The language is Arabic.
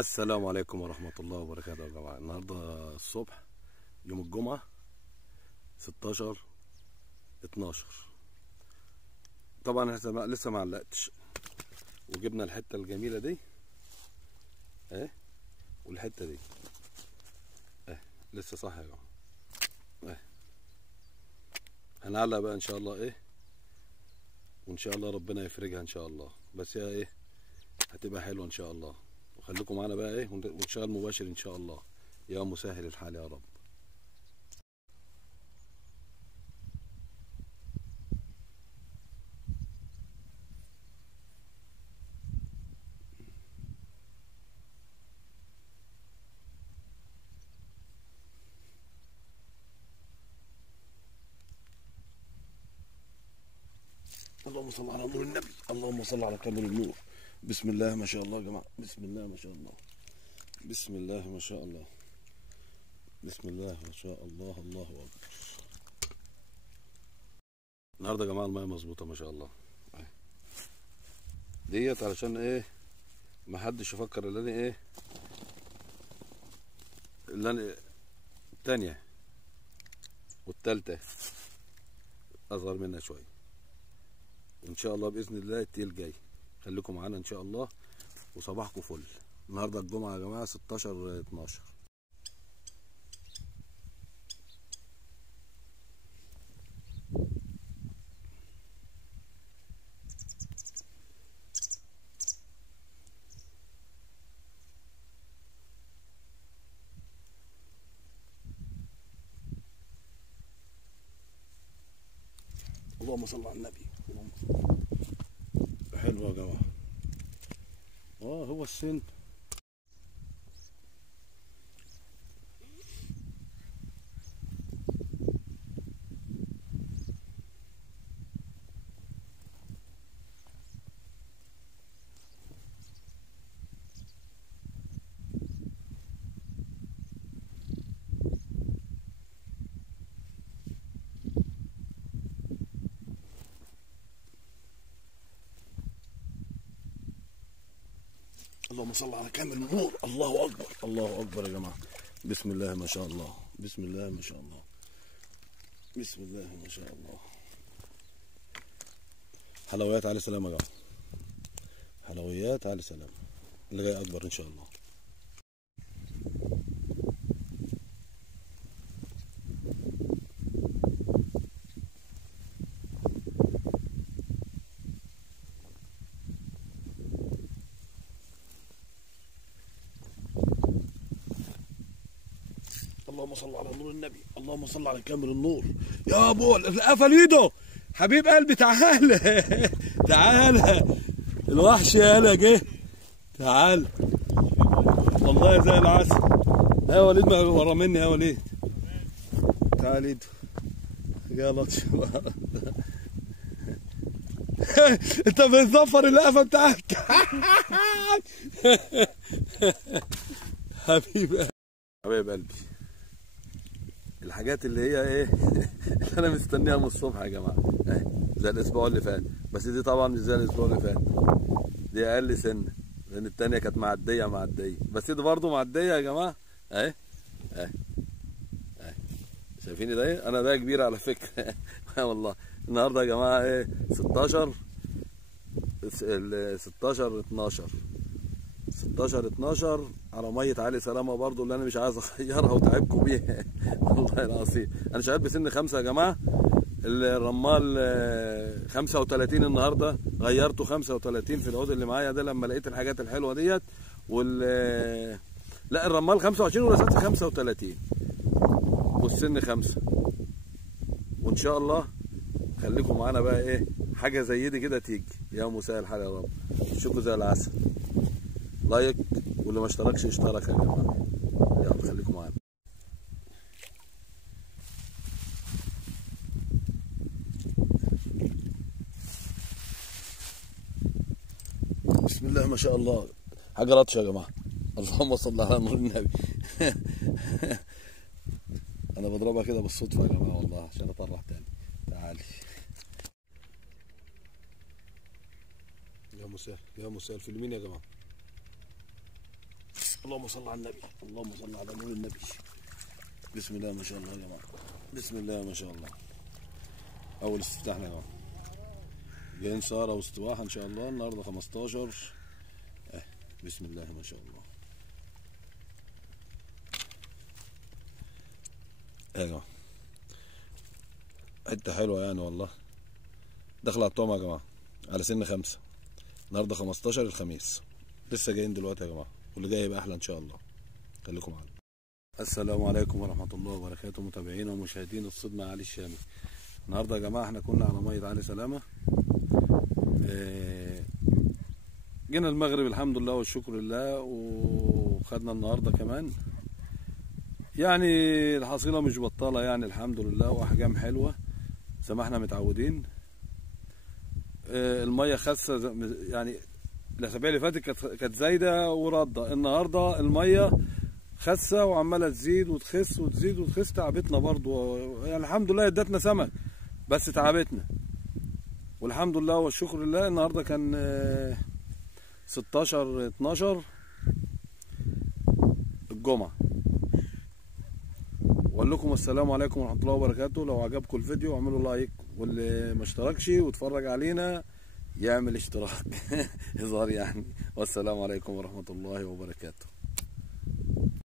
السلام عليكم ورحمة الله وبركاته يا جماعة. النهاردة الصبح يوم الجمعة 16/12. طبعا احنا لسه ما علقتش، وجبنا الحتة الجميلة دي اهي، والحتة دي اهي لسه صح يا جماعة اهي. هنعلق بقى ان شاء الله ايه، وان شاء الله ربنا يفرجها ان شاء الله. بس هي ايه هتبقى حلوة ان شاء الله. وخليكم معانا بقى ايه ونشتغل مباشر ان شاء الله. يا مسهل الحال يا رب. اللهم صل على نور النبي، اللهم صل على كامل النور. بسم الله ما شاء الله يا جماعه، بسم الله ما شاء الله، بسم الله ما شاء الله، بسم الله ما شاء الله، الله اكبر. النهارده يا جماعه الميه مظبوطه ما شاء الله ديت، علشان ايه ما حدش يفكر ان انا ايه اللي انا التانيه والتالته اصغر منها شويه. وان شاء الله باذن الله التيل جاي. خليكم معانا ان شاء الله، وصباحكم فل. النهارده الجمعه يا جماعه 16/12. اللهم صل على النبي، اللهم صل. حلو يا جماعه. هو السن. اللهم صل على كامل النور. الله اكبر، الله اكبر يا جماعه. بسم الله ما شاء الله، بسم الله ما شاء الله، بسم الله ما شاء الله. حلويات علي سلام يا جماعه، حلويات علي سلام. اللي جاي اكبر ان شاء الله. اللهم صل على نور النبي، اللهم صل على كامل النور. يا ابو قفل ايده حبيب قلبي، تعال تعال الوحش يالا جه، تعال والله زي العسل. يا وليد ما ورا مني يا وليد، تعال ايده يا لطش. انت بتزفر القفه بتاعك. حبيب قلبي، الحاجات اللي هي ايه اللي انا مستنيها من الصبح يا جماعه اهي، زي الاسبوع اللي فات. بس دي طبعا مش زي الاسبوع اللي فات، دي اقل سنه، لان التانيه كانت معديه، بس دي برضه معديه يا جماعه اهي اهي اهي. شايفيني ده؟ انا ده كبير على فكره. والله النهارده يا جماعه ايه 16/12 على ميه علي سلامه برضو، اللي انا مش عايز اغيرها وتعبكم بيها. والله العظيم انا شغال بسن 5 يا جماعه. الرمال 35 النهارده، غيرته 35 في العود اللي معايا ده لما لقيت الحاجات الحلوه ديت. لا الرمال 25 ورصات 35 والسن 5. وان شاء الله خليكم معانا بقى ايه حاجه زي دي كده تيجي. يا مساء الحال يا رب. شكوا زي العسل. لايك، واللي ما اشتركش اشترك يا جماعه. يلا خليكم معانا. بسم الله ما شاء الله. حاجه لطشه يا جماعه. اللهم صل على نور النبي. انا بضربها كده بالصدفه يا جماعه والله عشان اطلع تاني. تعالي يا مساء، يا مساء في اليمين يا جماعه. اللهم صل على النبي، اللهم صل على نور النبي. بسم الله ما شاء الله يا جماعه، بسم الله ما شاء الله. اول استفتاح يا جماعه، جايين سهره واستباحه ان شاء الله النهارده 15. بسم الله ما شاء الله. يا جماعه حته حلوه يعني والله، داخله على الطعم يا جماعه على سن 5. النهارده 15 الخميس، لسه جايين دلوقتي يا جماعه، واللي جاي يبقى احلى ان شاء الله. خليكم معانا. السلام عليكم ورحمه الله وبركاته متابعينا ومشاهدين الصيد مع علي الشامي. النهارده يا جماعه احنا كنا على ميه علي سلامه، جينا المغرب الحمد لله والشكر لله، وخدنا النهارده كمان يعني الحصيله مش بطاله يعني الحمد لله، واحجام حلوه زي ما احنا متعودين. الميه خاسه يعني الاسابيع اللي فاتت كانت زايده وراده، النهارده الميه خاسه وعماله تزيد وتخس وتزيد وتخس، تعبتنا برضو يعني الحمد لله ادتنا سمك بس تعبتنا والحمد لله والشكر لله. النهارده كان 16/12 الجمعه. واقول لكم السلام عليكم ورحمه الله وبركاته. لو عجبكم الفيديو اعملوا لايك، واللي ما اشتركش واتفرج علينا يعمل اشتراك هزار يعني. والسلام عليكم ورحمه الله وبركاته.